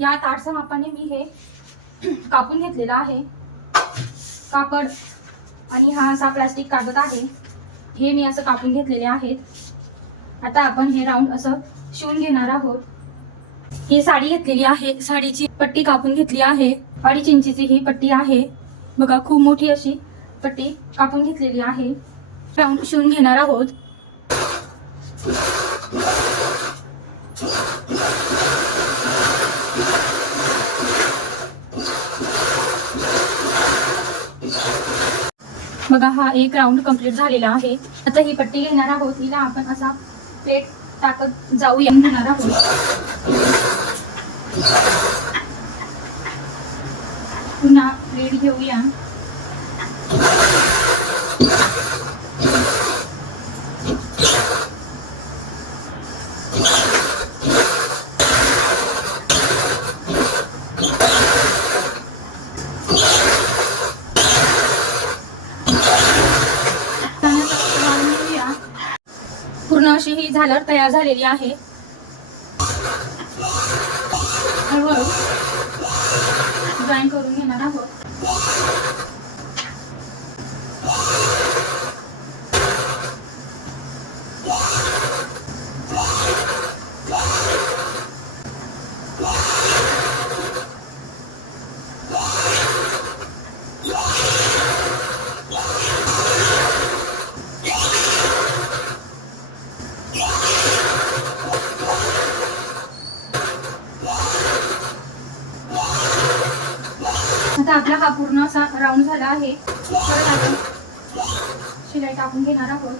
या ताडच्या मापाने मी हे कापून घेतलेला आहे कापड आणि हा असा प्लास्टिक कागद आहे, हे मी असं कापून घेतलेले आहेत। आता आपण हे राऊंड असं शिवून घेणार आहोत। ही साडी घेतलेली आहे, साडीची पट्टी कापून घेतली आहे, 2.5 इंचीची ही पट्टी आहे बघा, खूप मोठी अशी पट्टी कापून घेतलेली आहे। राऊंड शिवून घेणार आहोत। बघा हा एक राऊंड कंप्लीट झालेला आहे। आता ही पट्टी घेणार आहोत, हिला आपण असा प्लेट टाकत जाऊया घेणार आहोत। पुन्हा प्लेट घेऊया, पूर्ण अशी ही झालर तयार झालेली आहे। हळूहळू ड्रॉइंग करून घेणार आहोत। आता आपला हा पूर्ण असा राऊंड झाला आहे। परत आपण शिलाई टाकून घेणार आहोत।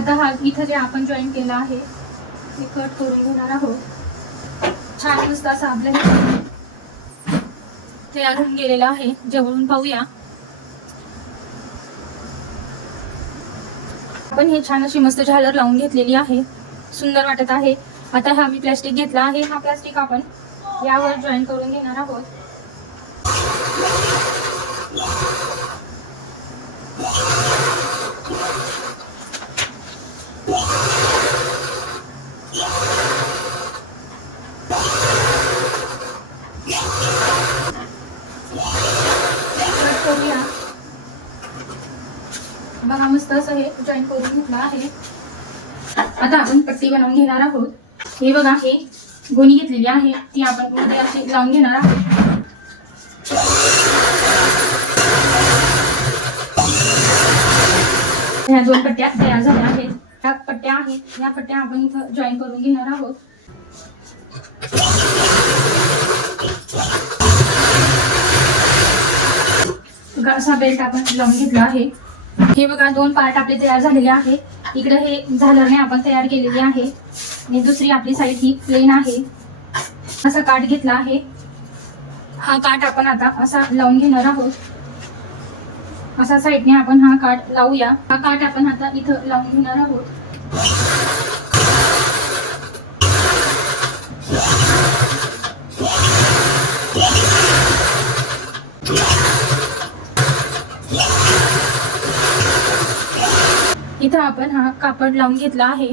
आता हा इथं जे आपण जॉईन केला आहे ते कट करून घेणार आहोत। छान मस्त असा आपल्या तयार होऊन गेलेला आहे, जवळून पाहूया। आपण हे छान अशी मस्त झालर लावून घेतलेली आहे, सुंदर वाटत आहे। आता हा मी प्लास्टिक घेतला आहे, हा प्लास्टिक आपण यावर जॉईन करून घेणार आहोत। बघा मस्त असं हे जॉईन करून घेतलं आहे। आता आपण पट्टी बनवून घेणार आहोत। हे बघा हे गोणी घेतलेली आहे, ती आपण मध्ये अशी लावून घेणार आहोत। ह्या 2 पट्ट्या तयार झाल्या आहेत, ह्या पट्ट्या आहेत, या पट्ट्या आपण इथं जॉईन करून घेणार आहोत। असा बेल्ट आपण लावून घेतला आहे। हे बघा 2 पार्ट आपले तयार झालेले आहे। इकडे हे झालरने आपण तयार केलेली आहे आणि दुसरी आपली साईड ही प्लेन आहे। असा काठ घेतला आहे, हा काठ आपण आता असा लावून घेणार आहोत। असा साईडने आपण हा काठ लावूया। हा काठ आपण आता इथं लावून घेणार आहोत। इथं आपण हा कापड लावून घेतला आहे,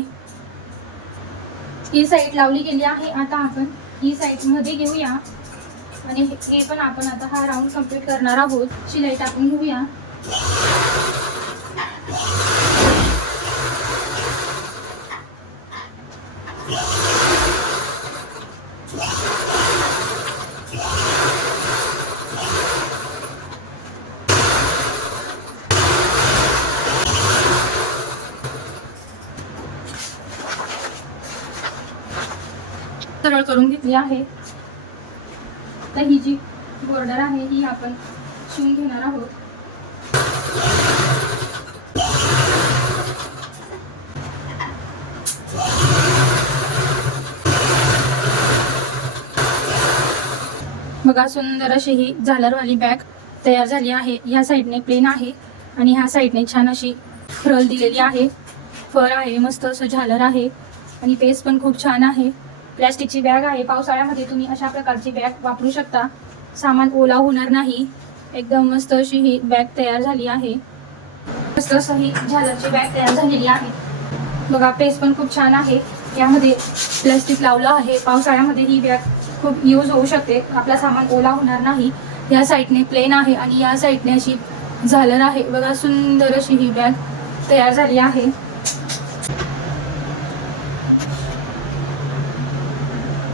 ही साईड लावली गेली आहे। आता आपण ही साईड मध्ये घेऊया आणि हे पण आपण आता हा राऊंड कंप्लीट करणार आहोत। शिलाई टाकून घेऊया। सरळ करून घेतली आहे। तर ही जी बॉर्डर आहे ही आपण शिवून घेणार आहोत। बघा सुंदर अशी ही झालरवाली बॅग तयार झाली आहे. या साईडने प्लेन आहे आणि ह्या साईडने छान अशी फ्रल दिलेली आहे. फर आहे, मस्त असं झालर आहे आणि पेस पण खूप छान आहे. प्लॅस्टिकची बॅग आहे. पावसाळ्यामध्ये तुम्ही अशा प्रकारची बॅग वापरू शकता. सामान ओला होणार नाही. एकदम मस्त अशी ही बॅग तयार झाली आहे. मस्त असं ही झालरची बॅग तयार झालेली आहे. बघा पेस पण खूप छान आहे. यामध्ये प्लॅस्टिक लावलं आहे. पावसाळ्यामध्ये ही बॅग खूप यूज होऊ शकते. आपला सामान ओला होणार नाही. या साईडने प्लेन आहे आणि या साईडने अशी झालर आहे. बघा सुंदर अशी ही बॅग तयार झाली आहे.